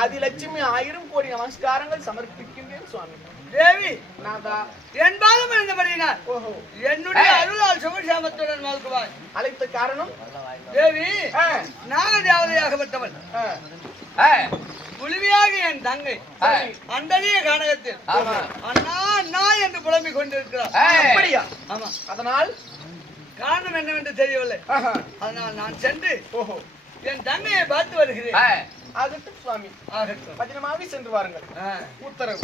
ஆதிலட்சுமி ஆயிரம் கோடி நமஸ்காரங்கள் சமர்ப்பிக்கின்றேன் சுவாமி. தேவி நாதா. என்பாலும் இருந்தபடியினால் ஓஹோ. என்னுடைய அருளால் சுபசாமத்துடன் வாழ்க்குவாய் அழைத்த காரணம்? தேவி நாக தேவதையாகப்பட்டவன் புலிவியாக என் தங்கை. சரி. அண்டனிய கானகத்தில். அண்ணா அண்ணா என்று புலம்பிக் கொண்டிருக்கிறார். அப்படியா? ஆமா. அதனால்? காரணம் என்னவென்று தெரியவில்லை. அதனால் நான் சென்று ஓஹோ. என் தங்கையை பார்த்து வருகிறேன். ஆகட்டும் சுவாமி. ஆகட்டும். பத்திரமாவே சென்று வாருங்கள். உத்தரவு.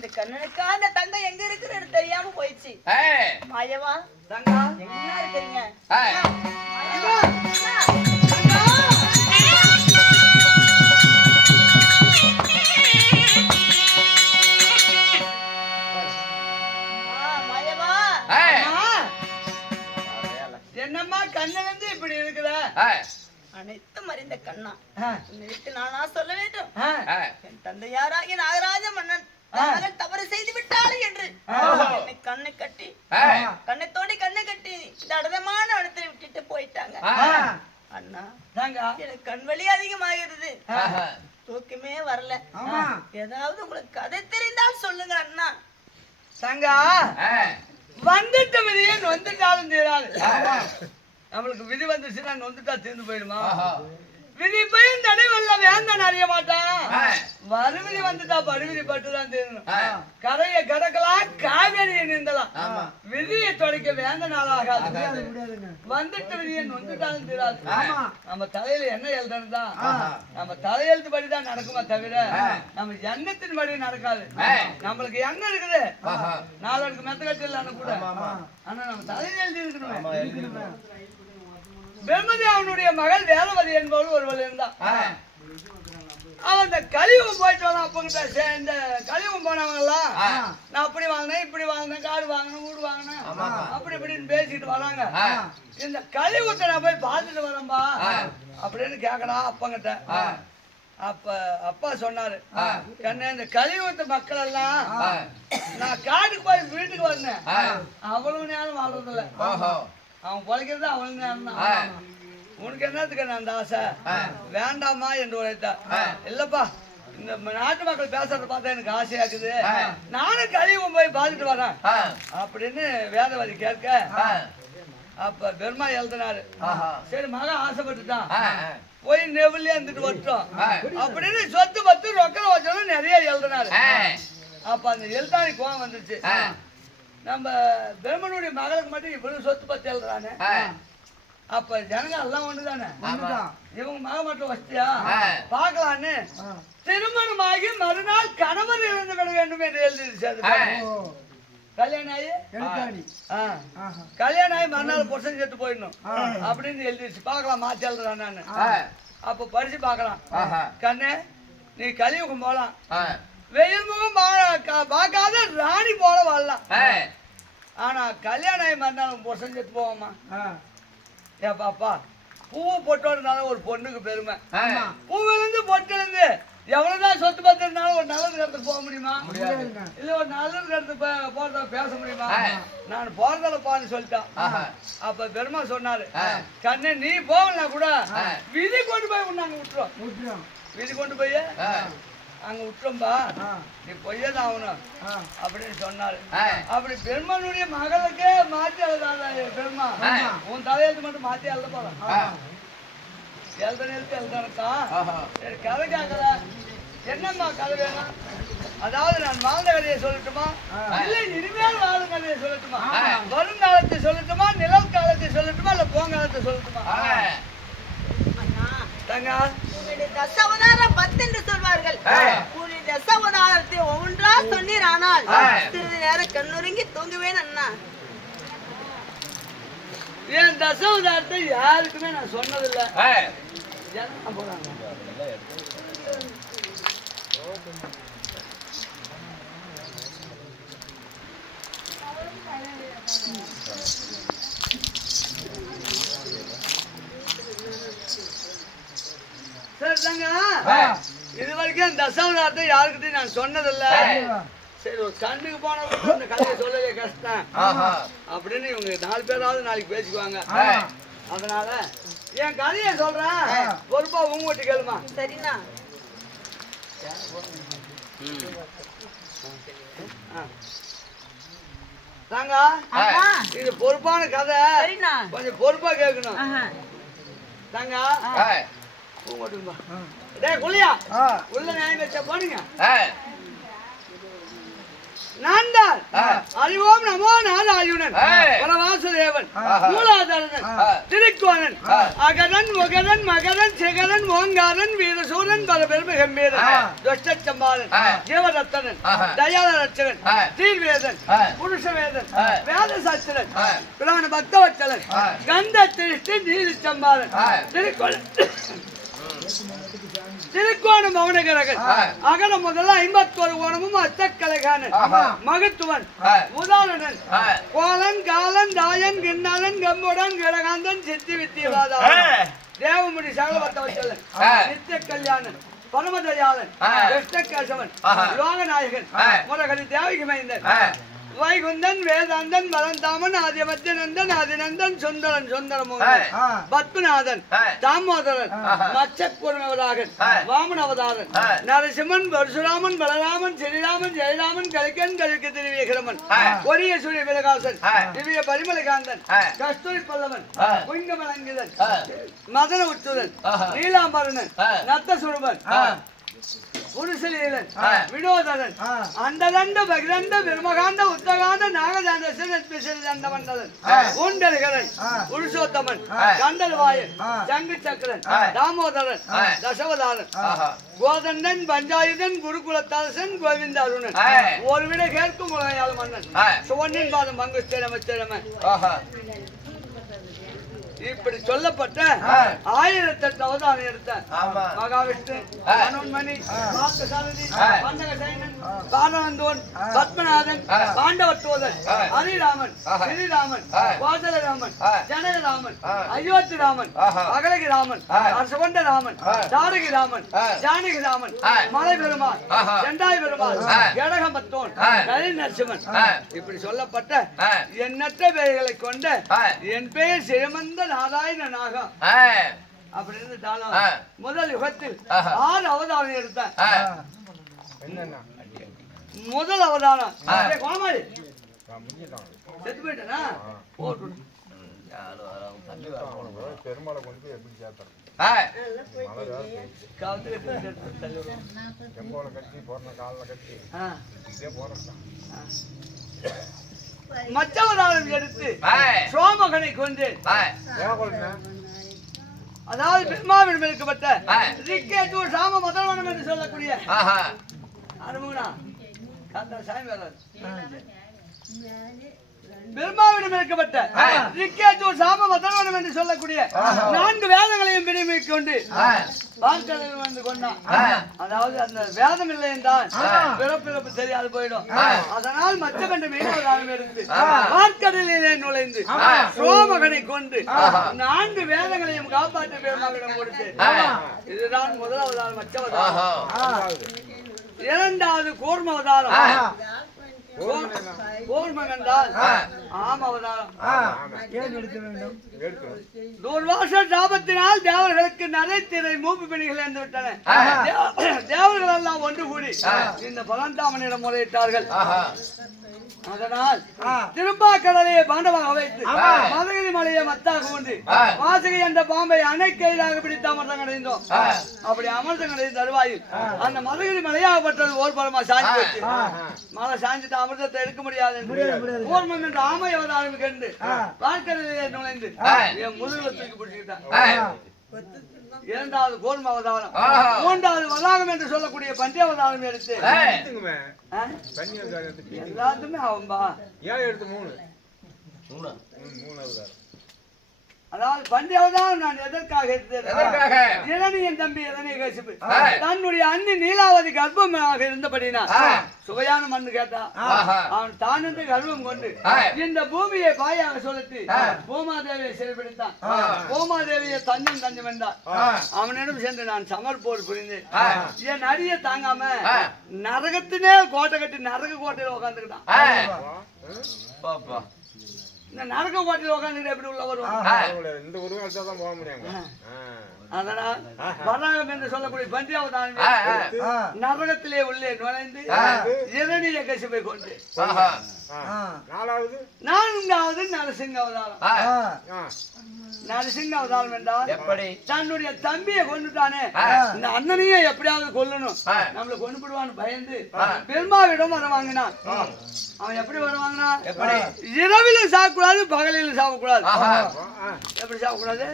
இந்த கண்ணனுக்கா அந்த தங்க எங்க இருக்குன்னு தெரியாம போயிடுச்சு. மாயவா தங்கா. எங்க இருக்கிறீங்க என்னம்மா கண்ணு வந்து இப்படி இருக்குத? அனைத்தும் அறிந்த கண்ணா. உன்னை விட்டு நானா சொல்ல வேண்டும். என் தந்தையாராகிய நாகராஜ மன்னன். மகன் தவறு செய்து விட்டாளே என்று. என்னை கண்ணை கட்டி கண்ணை தோண்டி கண்ணை கட்டி இந்த அடதமான இடத்தை விட்டுட்டு போயிட்டாங்க. அண்ணா தங்கா எனக்கு கண் வலி அதிகமாகிறது. தூக்கமே வரல. ஏதாவது உங்களுக்கு கதை தெரிந்தால் சொல்லுங்க அண்ணா. தங்கா வந்துட்ட விதியே நொந்துட்டாலும் தீராது. நம்மளுக்கு விதி வந்துச்சுன்னா நொந்துட்டா தீர்ந்து போயிடுமா? விதி பயன் தடைவல்ல வேந்தன் அறிய மாட்டான். வருவிதி வந்துட்டா படுவிதி பட்டுதான் தீரணும். கரையை கடக்கலாம் காவேரியை நீந்தலாம். விதியை தொலைக்க வேந்தனால் ஆகாது. வந்துட்டு விதியை நொந்துட்டாலும் தீராது. நம்ம தலையில என்ன எழுதுறதுதான்? நம்ம தலையெழுத்து படிதான் நடக்குமா தவிர நம்ம எண்ணத்தின் படி நடக்காது. நம்மளுக்கு எண்ணம் இருக்குது. நாளைக்கு மெத்த கட்டிடலாம் கூட. ஆனா நம்ம தலையில எழுதி இருக்கணுமே பிரம்மதி அவனுடைய மகள் வேலவதி என்பவள் ஒருவள் இருந்தான். அவன் இந்த கலியுகம் போயிட்டு வந்தான் அப்பங்கிட்ட இந்த கலியுகம் போனவங்கலாம் நான் அப்படி வாங்கினேன் இப்படி வாங்கினேன் காடு வாங்கினேன் வீடு வாங்கினேன் அப்படி இப்படின்னு பேசிட்டு வராங்க. இந்த கலியுகத்தை நான் போய் பார்த்துட்டு வரேன்பா அப்படின்னு கேட்கலாம் அப்பங்கிட்ட. அப்ப அப்பா சொன்னாரு கண்ணே இந்த கலியுகத்து மக்கள் எல்லாம் நான் காட்டுக்கு போய் வீட்டுக்கு வந்தேன். அவ்வளவு நேரம் வாழ்றதில்ல. அவன் பிழைக்கிறது அவன் நேரம் உனக்கு என்னத்துக்கு நான் அந்த ஆசை? வேண்டாமா என்று உரைத்தா இல்லப்பா இந்த நாட்டு மக்கள் பேசுறத பார்த்தா எனக்கு ஆசையா இருக்குது. நானும் கழிவும் போய் பார்த்துட்டு வரேன். அப்படின்னு வேதவதி கேட்க அப்ப பெருமா எழுதினாரு. சரி மகன் ஆசைப்பட்டுட்டான். போய் நெவிலே இருந்துட்டு வரட்டும் அப்படின்னு சொத்து பத்து ரொக்கம் வச்சாலும் நிறைய எழுதினாரு. அப்ப அந்த எழுத்தாணி கோவம் வந்துச்சு நம்ம பெருமனுடைய மகளுக்கு மட்டும் இவ்வளவு சொத்து பத்து எழுதுறானே. அப்ப ஜனங்க எல்லாம் ஒண்ணுதானே? இவங்க மக மட்டும் வசதியா? பார்க்கலான்னு. திருமணமாகி மறுநாள் கணவர் இழந்து விட வேண்டும் என்று எழுதிருச்சு அது கல்யாணம் ஆகி. கல்யாணம் ஆகி மறுநாள் புருஷன் செத்து போயிடணும் அப்படின்னு எழுதிருச்சு. பார்க்கலாம் மாத்தி எழுதுறான் நானு அப்ப படிச்சு பார்க்கலாம். கண்ணே நீ கலியுகம் போலாம். வெயில் முகம் பார்க்காத ராணி போல வாழலாம் ஆனா கல்யாணம் ஆகி மறுநாள் புருஷன் செத்து போவோமா ஏப்பா அப்பா பூவை பொட்டோடுனால ஒரு பொண்ணுக்கு பெருமை. பூவிலிருந்து பொட்டிலிருந்து எவ்வளவுதான் சொத்து பத்து இருந்தாலும் ஒரு நல்லது இடத்துக்கு போக முடியுமா? இல்ல ஒரு நல்லது இடத்துக்கு போ- போறதா பேச முடியுமா? நான் போறதில்லப்பான்னு சொல்லிட்டான். அப்ப பெருமா சொன்னாரு கண்ணே நீ போகலனா கூட விதி கொண்டு போய் உன்னை அங்க விட்டுரும். விதி கொண்டு போய்? அங்க விட்டுரும்பா. நீ பொய்யதான் ஆகணும். அப்படின்னு சொன்னாரு. அப்படி பெருமானுடைய மகளுக்கே மாத்தி எழுதாத பெருமா? உன் தலையெழுத்து மட்டும் மாத்தி எழுத போறான் எழுத எழுத்து எழுதானத்தான் சரி கதை கேட்கல என்னம்மா கதை வேணும்? அதாவது நான் வாழ்ந்த கதையை சொல்லட்டுமா இல்ல இனிமேல் வாழும் கதையை சொல்லட்டுமா வருங்காலத்தை சொல்லட்டுமா நிலவு காலத்தை சொல்லட்டுமா இல்ல போங்காலத்தை சொல்லட்டுமா அண்ணா தங்க உன்னுடைய தசாவதாரம் பத்து என்று சொல்வார்கள் உன்னுடைய தசாவதாரத்தை சொன்னீர் ஆனால் சிறிது நேரம் கண்ணுறங்கி தூங்குவேன் அண்ணா. என் தசவதாரத்தை யாருக்குமே நான் சொன்னதில்லை. ஜனம் போறாங்க. சரி தங்க இது வரைக்கும் தசவதாரத்தை யாருக்கிட்டையும் நான் சொன்னதில்லை. சரி ஒரு கண்ணுக்கு போன கதையை சொல்லவே கஷ்டம். அப்படின்னு இவங்க நாலு பேராவது நாளைக்கு பேசிக்குவாங்க. அதனால என் கதையை சொல்றேன் பொறுப்பா உங்க வீட்டு கேளுமா. சரிண்ணா. தாங்க இது பொறுப்பான கதை. சரிண்ணா. கொஞ்சம் பொறுப்பா கேட்கணும். தாங்க ஓட்டுங்கப்பா டேய் குளியா உள்ள நியாயம் வச்சா போடுங்க. நான் தான் அறிவோம் நமோ நாராயணன். பரவாசுதேவன். மூலாதாரன். திருக்கோணன் அகரன் முகரன் மகரன் சிகரன் ஓங்காரன் வீரசூரன் பல பெருமை கம்பீரன் துஷ்டச்சம்பாரன். ஜீவரத்தனன் தயால ரட்சகன் தீர்வேதன். புருஷவேதன். வேதசாஸ்திரன். பிராண பக்தவச்சலன். கந்த திருஷ்டி நீதி சம்பாரன் திருக்கோணன் திருக்கோணம் மௌனகரகன் அகர முதல்ல ஐம்பத்தோரு கோணமும் அச்சக்கலைகானன் மகத்துவன் உதாரணன் கோலன் காலன் தாயன் கிண்ணாலன் கம்புடன் கிரகாந்தன் சித்தி வித்தியவாதா தேவமுடி சகலபத்த வச்சலன் நித்திய கல்யாணன் பரமதயாளன் கிருஷ்ணகேசவன் யோகநாயகன் முரகடி தேவிக்கு மைந்தன். வைகுந்தன் வேதாந்தன் பரந்தாமன் ஆதிமத்தியநந்தன் ஆதிநந்தன் சுந்தரன் சுந்தரமோகன் பத்மநாதன் தாமோதரன் மச்சக்குருமவராகன் வாமன் அவதாரன் நரசிம்மன் பரசுராமன் பலராமன் ஸ்ரீராமன் ஜெயராமன் கலிக்கன் கலிக்க திருவியகிரமன் ஒரிய சூரிய விலகாசன் திவ்ய பரிமலகாந்தன் கஸ்தூரி பல்லவன் புங்கமலங்கிதன் மதன உச்சுதன் நீலாம்பரணன் நத்தசுருபன் புருஷலீலன் வினோதரன் அண்டதண்ட பகிரண்ட பெருமகாண்ட உத்தகாண்ட நாகதாண்ட சிறந்த மண்டலன் ஊண்டல்கரன் புருஷோத்தமன் கண்டல்வாயன் சங்கு சக்கரன் தாமோதரன் தசவதாரன் கோதண்டன் பஞ்சாயுதன் குருகுலத்தாசன் கோவிந்த அருணன் ஒரு விட கேட்கும் மன்னன் சுவண்ணின் பாதம் மங்குஸ்தேர அமைச்சரமன் இப்படி சொல்லப்பட்ட ஆயிரத்தெட்டு அவதாரம் எடுத்தேன் மகாவிஷ்ணு மனோன்மணி பார்த்தசாரதி பந்தகசேனன் பாரவந்தோன் பத்மநாதன் பாண்டவத்தோதன் ஹரிராமன் ஸ்ரீராமன் கோசலராமன் ஜனகராமன் அயோத்தி ராமன் அகலகி ராமன் அரசகொண்ட ராமன் தாரகி ராமன் ஜானகி ராமன் மலை பெருமாள் செண்டாய் பெருமாள் கடகமத்தோன் கரி நரசிம்மன் இப்படி சொல்லப்பட்ட எண்ணற்ற பெயர்களை கொண்ட என் பெயர் சிறமந்த நாராயண நாகம். அப்படின்னு முதல் யுகத்தில் ஆறு அவதாரம் எடுத்தேன். முதல் அவதாரம். டேய் கோமாளி செத்து போயிட்டனா? போட்டு விடு. பெருமாளை கொண்டு போய் எப்படி விடுவோம். செம்போல கட்டி போறன காலில் கட்டி. இதே போறேன் மச்சவதாரம் எடுத்து சோமகனை கொண்டு அதாவது பெருமாவிடம் இருக்கப்பட்ட ரிக்கேட்டூர் சாம முதல்வனம் என்று சொல்லக்கூடிய வராது பெருமாவிடம் இருக்கப்பட்ட சாம வதனவனம் என்று சொல்லக்கூடிய நான்கு வேதங்களையும் பிடிமிக் கொண்டு வான்கடலில் வந்து கொண்டான். அதாவது அந்த வேதம் இல்லை என்றால் பிறப்பிறப்பு தெரியாது போயிடும். அதனால் மற்ற கண்டு மீனவராக இருந்து வான்கடலிலே நுழைந்து சோமகனை கொண்டு நான்கு வேதங்களையும் காப்பாற்ற பெருமாவிடம் கொடுத்து இதுதான் முதலாவதால் மற்றவதால். இரண்டாவது கூர்ம ஆம அவதாரம் துர்வாச சாபத்தினால் தேவர்களுக்கு நரைத்திரை மூப்பு பிணிகள் இருந்து விட்டன. தேவர்கள் எல்லாம் ஒன்று கூடி இந்த பலந்தாமனிடம் முறையிட்டார்கள். அதனால் திருப்பாக்கடலையை பாண்டவாக வைத்து மதகிரி மலையை மத்தாக கொண்டு வாசகை என்ற பாம்பை அணைக்கைதாக பிடித்து அமர்ந்தம் அடைந்தோம் அப்படி அமர்ந்தம் அடைந்த தருவாயில் அந்த மதகிரி மலையாகப்பட்டது ஓர் பரமா சாஞ்சி மலை சாஞ்சிட்டு அமிர்தத்தை எடுக்க முடியாது கூர்மம் என்ற ஆமை அவதாரம் கண்டு வாழ்க்கையிலே நுழைந்து என் முதுகுல தூக்கி பிடிச்சிக்கிட்டான். இரண்டாவது கூர்ம அவதாரம். மூன்றாவது வதாகம் என்று சொல்லக்கூடிய பஞ்ச அவதாரம் எடுத்து எல்லாத்துமே அவன்பா ஏன் எடுத்து மூணு? மூணு. மூணாவது அதாவது அவதாரம் நான் எதற்காக எதற்காக? இளனியின் தம்பி இளநிய கசிப்பு. தன்னுடைய அண்ணி நீலாவதி கர்ப்பமாக இருந்தபடினா சுவையான மண்ணு கேட்டா அவன் தான் என்று கர்வம் கொண்டு இந்த பூமியை பாயாக சொல்லி பூமாதேவியை சிறைபிடித்தான் பூமாதேவியை தஞ்சம் தஞ்சம் என்றான் அவனிடம் சென்று நான் சமர் போர் புரிந்தேன். என் அடிய தாங்காம நரகத்தினே கோட்டை கட்டி நரக கோட்டையில உட்காந்துக்கிட்டான் இந்த நரக கோட்டையில உட்காந்துக்கிட்டு எப்படி உள்ள வருவான் இந்த உருவம் எடுத்தா தான் போக முடியுங்க அதனால் வராகம் என்று சொல்லக்கூடிய பந்தியாவதான நரகத்திலே உள்ளே நுழைந்து இரணிய கசிப்பை கொண்டு. நாலாவது? நான்காவது நரசிங்க அவதாரம். நரசிங்க அவதாரம் என்றால் எப்படி? தன்னுடைய தம்பியை கொண்டுட்டானே இந்த அண்ணனையே எப்படியாவது கொல்லணும். நம்மள கொண்டுபிடுவான்னு பயந்து பெருமாவிடம் வர வாங்கினான். அவன் எப்படி வர வாங்கினான் எப்படி? இரவிலும் சாப்பிடக்கூடாது பகலிலும் சாப்பிடக்கூடாது. எப்படி சாப்பிடக்கூடாது?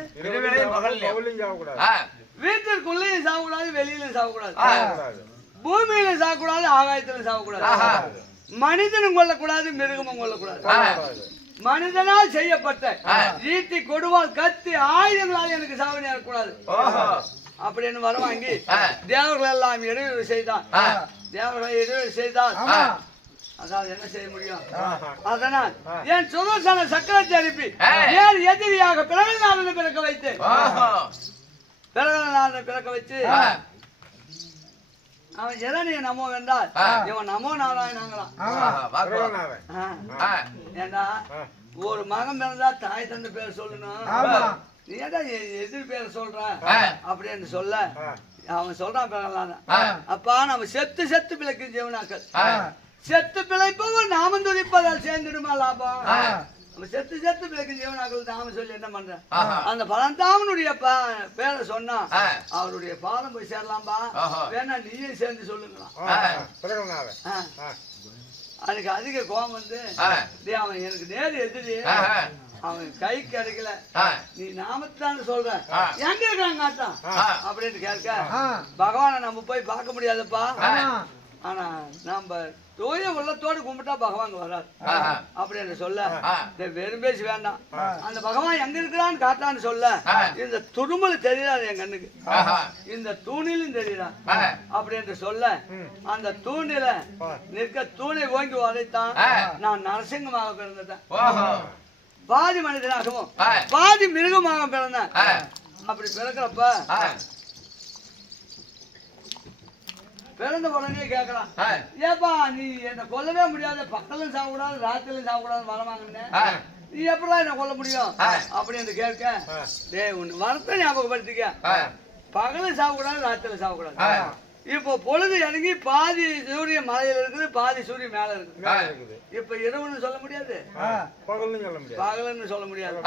வீட்டிற்குள்ளேயும் சாப்பிடக்கூடாது வெளியிலும் சாப்பிடக்கூடாது. சாப்பிடக்கூடாது. பூமியில சாப்பிடக்கூடாது ஆகாயத்திலும் சாப்பிடக்கூடாது. மனிதனும் கொல்லக்கூடாது மிருகமும் கொல்லக்கூடாது. மனிதனால் செய்யப்பட்ட ஈட்டி கொடுவால் கத்தி ஆயுதங்களால் எனக்கு சாவணி இருக்கக்கூடாது அப்படின்னு வர வாங்கி தேவர்கள் எல்லாம் இடையூறு செய்தான். தேவர்களை இடையூறு செய்தால் அதாவது என்ன செய்ய முடியும். அதனால் என் சுதர்சன சக்கரத்தை அனுப்பி ஏன் எதிரியாக பிறகநாதனை பிறக்க வைத்து பிறகநாதனை பிறக்க வச்சு அவன் இளநிய நமோ வென்றால் இவன் நமோ நாராயணாங்களாம். ஏண்டா. ஒரு மகன் பிறந்தா தாய் தந்தை பேர் சொல்லணும். நீ ஏன்டா எ- எதிர் பேர் சொல்ற? அப்படின்னு சொல்ல. அவன் சொல்றான் பிறகலாம் அப்பா நம்ம செத்து செத்து பிழைக்கும் ஜீவனாக்கள். செத்து பிழைப்பவன் நாமம் துதிப்பதால் சேர்ந்துடுமா லாபம்? நம்ம செத்து செத்து பிழைக்கும் ஜீவனாக்கள் நாம சொல்லி என்ன பண்ற? அந்த பலந்தாமனுடைய ப- பேரை சொன்னா அவருடைய பாதம் போய் சேரலாம்பா. வேணா நீயும் சேர்ந்து. ஆ. அதுக்கு அதிக கோபம் வந்து அவன் எனக்கு நேர் எதிரி. அவன் கை கிடைக்கல. நீ நாமத்தான் சொல்ற. எங்க இருக்காங்க அப்படின்னு கேட்க பகவானை நம்ம போய் பார்க்க முடியாதுப்பா. ஆனா நாம தூய உள்ளத்தோடு கும்பிட்டா பகவான் வராது அப்படின்னு சொல்ல? டேய் வெறும் பேசி வேண்டாம். அந்த பகவான் எங்க இருக்கிறான்னு காட்டான்னு சொல்ல இந்த துருமல் தெரியாது என் கண்ணுக்கு. இந்த தூணிலும் தெரியுதா? அப்படின்னு சொல்ல அந்த தூணில நிற்க தூணை ஓங்கி உதைத்தான் நான் நரசிங்கமாக பிறந்துட்டேன் பாதி மனிதனாகவும் பாதி மிருகமாக பிறந்தேன். அப்படி பிறக்கிறப்ப பிறந்த உடனே கேட்கலாம். ஏப்பா நீ என்ன கொல்லவே முடியாது. பக்கலும் சாப்பிடாது ராத்திரிலும் சாப்பிடாது வர வாங்கினேன் நீ எப்படா என்ன கொல்ல முடியும்? அப்படின்னு கேட்க டேய் உன் வரத்தை ஞாபகப்படுத்திக்க. பகலும் சாப்பிடக்கூடாது ராத்திரில சாப்பிடக்கூடாது. இப்போ பொழுது இறங்கி பாதி சூரியன் மலையில இருக்குது பாதி சூரியன் மேல இருக்குது. மேல இருக்குது. இப்ப இரவுன்னு சொல்ல முடியாது? பகல்னு சொல்ல முடியாது. பகலன்னு சொல்ல முடியாது.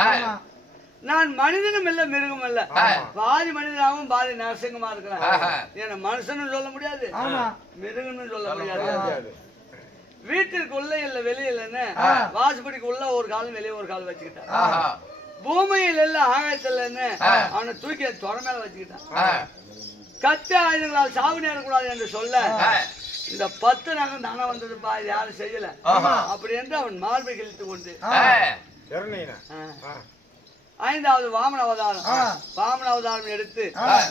நான் மனிதனும் இல்ல மிருகம் இல்ல. பாதி மனிதனாகவும் பாதி நரசிங்கமா இருக்கிறேன். என்ன மனுஷனும் சொல்ல முடியாது. மிருகம்னு சொல்ல முடியாது. வீட்டிற்கு உள்ள இல்ல வெளியே இல்லைன்னு வாசுபடிக்கு உள்ள ஒரு காலம் வெளியே ஒரு கால் வச்சுக்கிட்டான். பூமியில் இல்ல ஆகாயத்துல இல்லைன்னு அவனை தூக்கி தொட மேல வச்சுக்கிட்டான். கத்தி ஆயுதங்களால் சாவு நேரக்கூடாது என்று சொல்ல இந்த பத்து நகம் தானே வந்ததுப்பா இது யாரும் செய்யல. அப்படி என்று அவன் மார்பை கிழித்து கொண்டு. ஐந்தாவது வாமன அவதாரம் வாமன அவதாரம் எடுத்து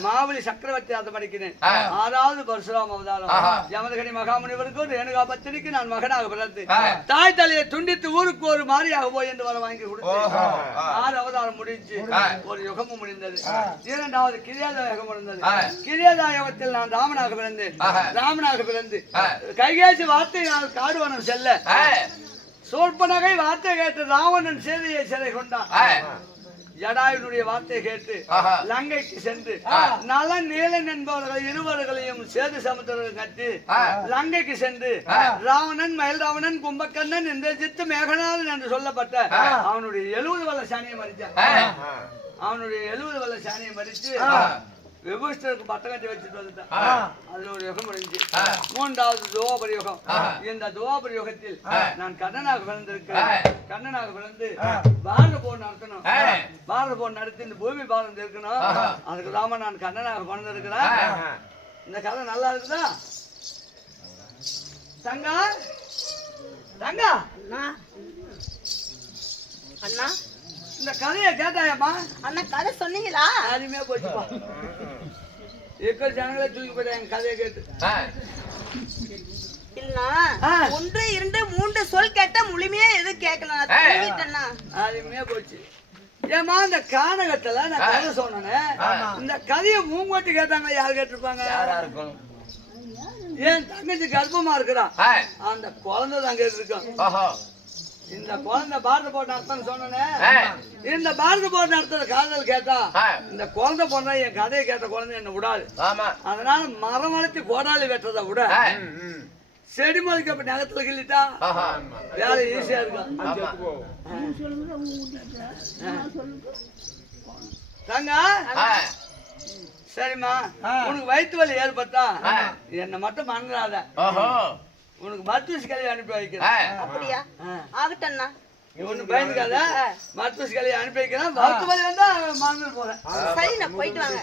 மாவலி சக்கரவர்த்தி அதை படிக்கிறேன். ஆறாவது பரசுராம அவதாரம். யமதகனி மகாமுனிவருக்கும் ரேணுகா பத்திரிக்கு நான் மகனாக பிறந்து. தாய் தலையை துண்டித்து ஊருக்கு ஒரு மாதிரியாக போய் என்று வர வாங்கி. கொடுத்தேன். ஆறு அவதாரம் முடிஞ்சு. ஒரு யுகமும் முடிந்தது இரண்டாவது கிரியாதா யுகம் முடிந்தது. கிரியாதா யுகத்தில் நான் ராமனாக பிறந்தேன். ராமனாக பிறந்து. கைகேசி வார்த்தையினால் காடுவனம் செல்ல ஆ. சோற்பனகை வார்த்தை கேட்டு ராவணன் சேதையை சிறை கொண்டான் ஆ. ஜடாயுடைய வார்த்தை கேட்டு. லங்கைக்கு சென்று ஆ. நலன் என்பவர்கள் இருவர்களையும் சேது சமுத்திரம் கட்டி. லங்கைக்கு சென்று. ராவணன் மயில் ராவணன் கும்பகர்ணன் இந்த சித்து மேகநாதன் என்று சொல்லப்பட்ட அவனுடைய எழுபது வல்ல சாணியை மறிச்சான். அவனுடைய எழுபது வல்ல சாணியை மறிச்சு பட்டம் கட்டி வச்சுட்டு வந்துட்டான். அதுல ஒரு யுகம் முடிஞ்சு. மூன்றாவது துவாபர யுகம். இந்த துவாபர யுகத்தில். நான் கண்ணனாக பிறந்திருக்கிறேன். கண்ணனாக பிறந்து பாரத போர் நடத்தணும். பாரத போர் நடத்தி இந்த பூமி பாரம் இருக்கணும். அதுக்கு தாம நான் கண்ணனாக பிறந்திருக்கிறேன். இந்த கதை நல்லா இருக்குதா தங்கா தங்கா அண்ணா அண்ணா இந்த கதையை கேட்டாயம்மா அண்ணா கதை சொன்னீங்களா? யாருமே போச்சுப்பா இருக்கிற ஜனங்களே தூக்கி போயிட்டாங்க கதையை கேட்டு. ஒன்று இரண்டு மூன்று சொல் கேட்டா முழுமையா எதுவும் கேட்கல நான் ஆ. தூங்கிட்டேண்ணா யாருமே போச்சு. ஏமா இந்த கானகத்துல நான் கதை சொன்னேன். இந்த கதையை மூங்கோட்டு கேட்டாங்க யார் கேட்டிருப்பாங்க? என் தங்கச்சி கர்ப்பமா இருக்கிறா. ஆ. அந்த குழந்தை தான் கேட்டிருக்கான். ஓஹோ. இந்த குழந்தை பாரத போட்டு நடத்தன்னு சொன்னேன். இந்த பாரத போட்டு நடத்துற காதல் கேட்டா. இந்த குழந்தை பொண்ணா என் கதையை கேட்ட குழந்தை என்ன விடாது ஆமா அதனால மரம் வளர்த்து கோடாலி வெட்டுறதை விட. செடி மொழிக்கு அப்ப நகத்துல கிள்ளிட்டா. வேலை ஈஸியா இருக்கும் ஆமா. தங்க. சரிம்மா உனக்கு வயிற்று வலி ஏற்பட்டா. என்னை மட்டும் மறந்துடாத. உனக்கு மருத்துவ கலையை அனுப்பி. வைக்கிறேன். அப்படியா. ஆகட்டண்ணா. நீ ஒண்ணு பயந்துக்காத. மருத்துவ கலையை அனுப்பி வைக்கிறேன். வலி வந்தா மறந்து போறேன். சரி நான் போயிட்டு வாங்க.